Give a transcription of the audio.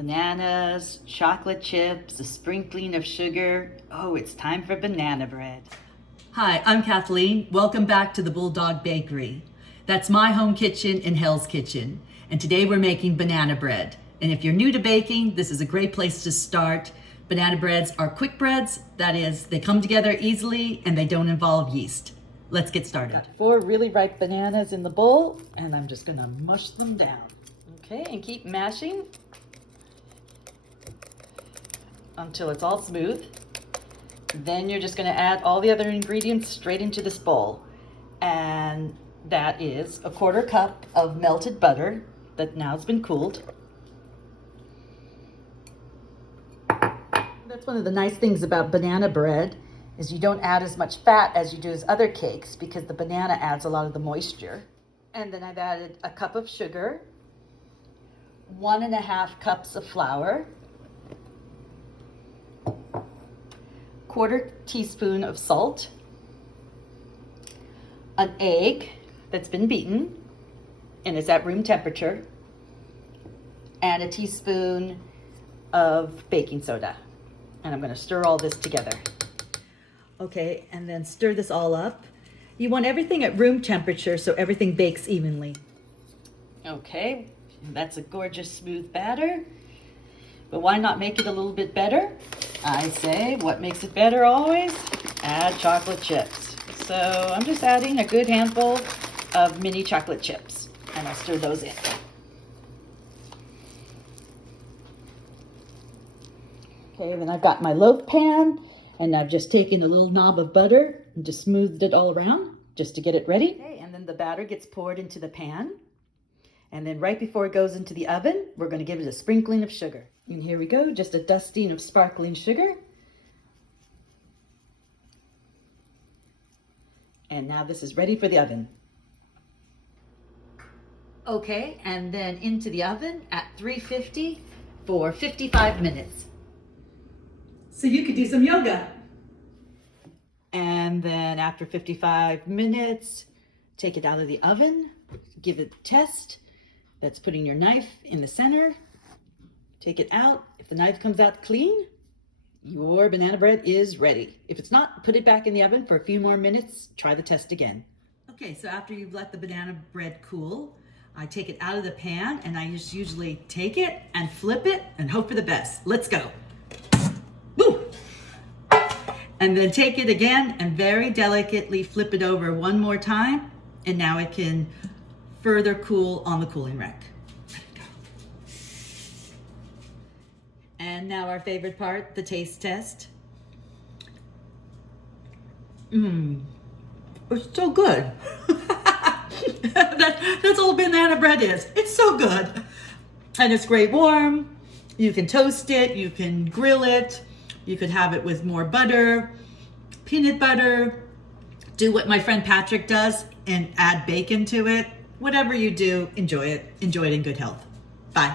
Bananas, chocolate chips, a sprinkling of sugar. Oh, it's time for banana bread. Hi, I'm Kathleen. Welcome back to the Bulldog Bakery. That's my home kitchen in Hell's Kitchen. And today we're making banana bread. And if you're new to baking, this is a great place to start. Banana breads are quick breads. That is, they come together easily and they don't involve yeast. Let's get started. Got 4 really ripe bananas in the bowl, and I'm just gonna mush them down. Okay, and keep mashing until it's all smooth. Then you're just gonna add all the other ingredients straight into this bowl. And that is a 1/4 cup of melted butter that now has been cooled. That's one of the nice things about banana bread is you don't add as much fat as you do as other cakes because the banana adds a lot of the moisture. And then I've added a cup of sugar, 1½ cups of flour, 1/4 teaspoon of salt, an egg that's been beaten and is at room temperature, and a teaspoon of baking soda. And I'm going to stir all this together. Okay, and then stir this all up. You want everything at room temperature so everything bakes evenly. Okay, that's a gorgeous smooth batter. But why not make it a little bit better? I say, what makes it better always? Add chocolate chips. So I'm just adding a good handful of mini chocolate chips, and I'll stir those in. Okay, then I've got my loaf pan, and I've just taken a little knob of butter and just smoothed it all around just to get it ready. Okay, and then the batter gets poured into the pan. And then right before it goes into the oven, we're going to give it a sprinkling of sugar. And here we go, just a dusting of sparkling sugar. And now this is ready for the oven. Okay, and then into the oven at 350 for 55 minutes. So you could do some yoga. And then after 55 minutes, take it out of the oven, give it a test. That's putting your knife in the center. Take it out. If the knife comes out clean, your banana bread is ready. If it's not, put it back in the oven for a few more minutes. Try the test again. Okay, so after you've let the banana bread cool, I take it out of the pan and I just usually take it and flip it and hope for the best. Let's go. Woo! And then take it again and very delicately flip it over one more time. And now it can further cool on the cooling rack. Let it go. And now our favorite part, the taste test. It's so good. That's all banana bread is. It's so good. And it's great warm. You can toast it, you can grill it, you could have it with more butter, peanut butter, do what my friend Patrick does and add bacon to it. Whatever you do, enjoy it. Enjoy it in good health. Bye.